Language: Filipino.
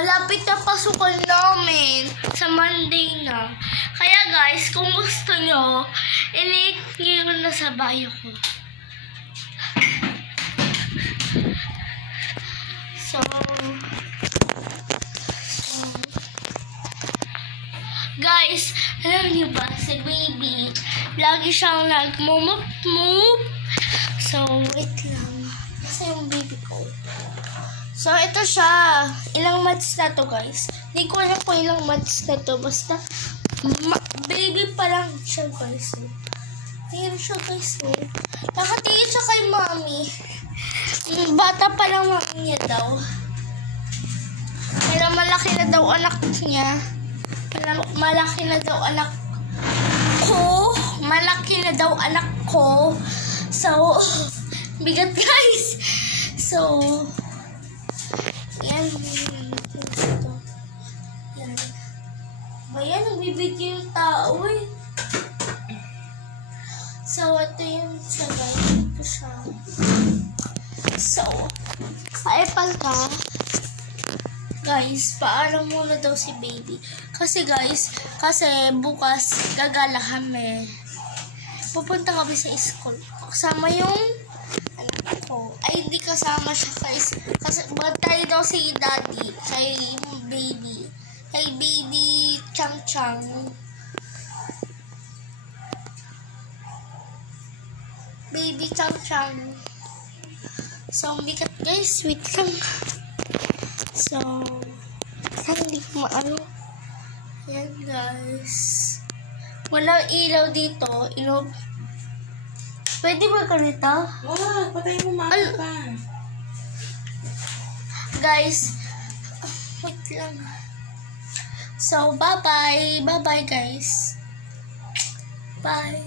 Malapit na pasukan namin. Sa Monday na. Kaya guys, kung gusto nyo, ilike nyo na sa bio ko. So, guys, alam niyo ba, si baby, lagi siyang nag-move. So, wait lang. Kasi yung baby ko. So, ito siya. Ilang months na to, guys. Hindi ko alam kung ilang months na to. Basta, baby pa lang siya, guys. Tingin siya, guys. Nakatingin siya kay mommy. Bata pa lang mami niya daw. Pero malaki na daw anak niya. Malaki na daw anak ko. Malaki na daw anak ko. So, bigat guys. So, yan. Yan. Ba yan, nagbibidyo yung tao eh. So, ito yung siya guys. Ito siya. So, paipal ka. Guys, paalam muna daw si baby. Kasi guys, bukas gagala kami. Pupunta kami sa school. Kasama yung anak ko. Ay, hindi kasama siya guys. Kasi bantay daw si daddy. Kay baby. Kay baby Chang. Baby Chang. So, bigat guys. Wait lang. So, hindi ko maano. Yan guys. Walang ilaw dito. Ilaw. Pwede ba ganito? Wow, patay mo mga pa. Guys, wait lang. So, bye-bye. Bye-bye guys. Bye.